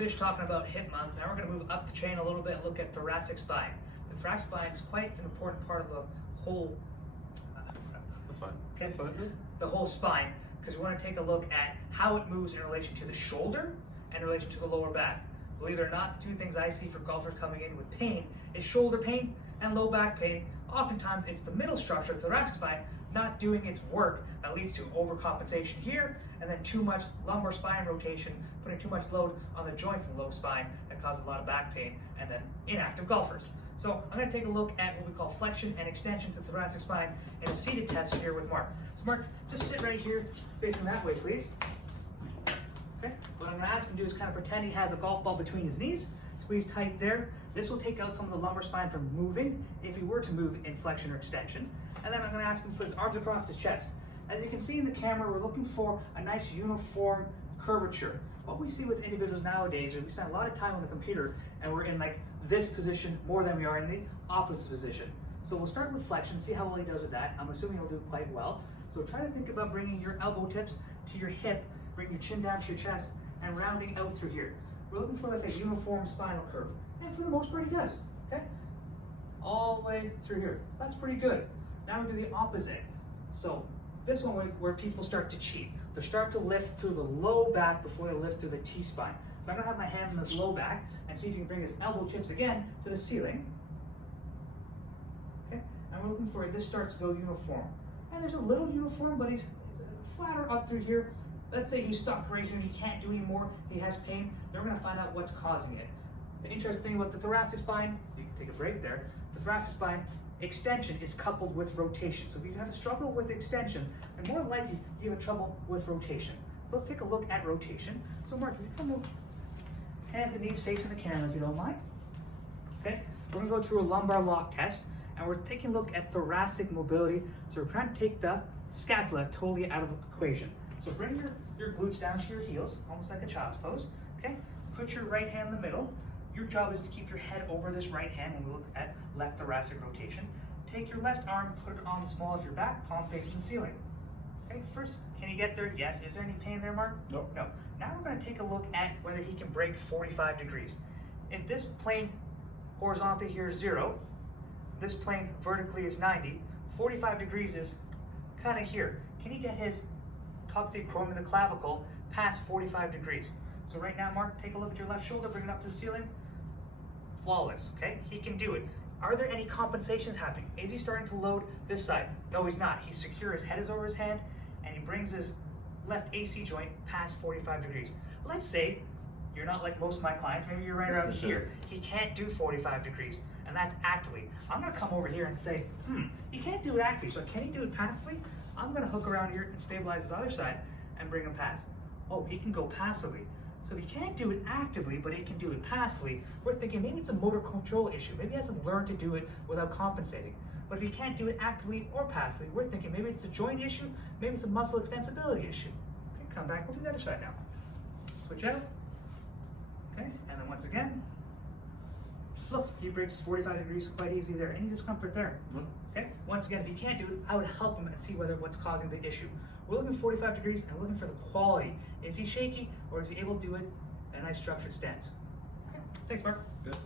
finished talking about hip month. Now we're going to move up the chain a little bit and look at thoracic spine. The thoracic spine is quite an important part of the whole. That's fine. Okay. That's fine. The whole spine, because we want to take a look at how it moves in relation to the shoulder and in relation to the lower back. Believe it or not, the two things I see for golfers coming in with pain is shoulder pain and low back pain. Oftentimes it's the middle structure, the thoracic spine, not doing its work that leads to overcompensation here, and then too much lumbar spine rotation, putting too much load on the joints in the low spine that causes a lot of back pain, and then inactive golfers. So I'm going to take a look at what we call flexion and extension to the thoracic spine in a seated test here with Mark. So Mark, just sit right here facing that way, please. Okay. What I'm going to ask him to do is kind of pretend he has a golf ball between his knees. Squeeze tight there. This will take out some of the lumbar spine from moving if he were to move in flexion or extension. And then I'm going to ask him to put his arms across his chest. As you can see in the camera, we're looking for a nice uniform curvature. What we see with individuals nowadays is we spend a lot of time on the computer and we're in like this position more than we are in the opposite position. So we'll start with flexion, see how well he does with that. I'm assuming he'll do quite well. So try to think about bringing your elbow tips to your hip, bring your chin down to your chest, and rounding out through here. We're looking for like a uniform spinal curve. And for the most part, he does, okay? All the way through here. So that's pretty good. Now we do the opposite. So this one where people start to cheat. They start to lift through the low back before they lift through the T-spine. So I'm gonna have my hand on this low back and see if you can bring his elbow tips again to the ceiling. Okay, and we're looking for it. This starts to go uniform. And there's a little uniform, but he's flatter up through here. Let's say he's stuck right here and he can't do anymore, he has pain, then we're going to find out what's causing it. The interesting thing about the thoracic spine, you can take a break there, the thoracic spine extension is coupled with rotation. So if you have a struggle with extension, then more likely you have trouble with rotation. So let's take a look at rotation. So Mark, if you come move hands and knees facing the camera if you don't mind. Okay, we're going to go through a lumbar lock test and we're taking a look at thoracic mobility. So we're trying to take the scapula totally out of the equation. So bring your glutes down to your heels, almost like a child's pose, okay? Put your right hand in the middle. Your job is to keep your head over this right hand when we look at left thoracic rotation. Take your left arm, put it on the small of your back, palm facing the ceiling. Okay, first, can you get there? Yes. Is there any pain there, Mark? Nope. No. Now we're gonna take a look at whether he can break 45 degrees. If this plane horizontally here is 0, this plane vertically is 90, 45 degrees is kind of here. Can he get his top of the acromion of the clavicle past 45 degrees? So right now, Mark, take a look at your left shoulder, bring it up to the ceiling. Flawless, okay? He can do it. Are there any compensations happening? Is he starting to load this side? No, he's not. He's secure, his head is over his head, and he brings his left AC joint past 45 degrees. Let's say you're not like most of my clients, maybe you're right around here. He can't do 45 degrees, and that's actively. I'm gonna come over here and say, he can't do it actively, so can he do it passively? I'm gonna hook around here and stabilize his other side and bring him past. Oh, he can go passively. So if he can't do it actively, but he can do it passively, we're thinking maybe it's a motor control issue. Maybe he hasn't learned to do it without compensating. But if he can't do it actively or passively, we're thinking maybe it's a joint issue, maybe it's a muscle extensibility issue. Okay, come back, we'll do the other side now. Switch out. Okay, and then once again, look, he breaks 45 degrees quite easy there. Any discomfort there? No. Okay, once again, if you can't do it, I would help him and see what's causing the issue. We're looking 45 degrees and we're looking for the quality. Is he shaky or is he able to do it in a nice structured stance? Okay, thanks, Mark. Good.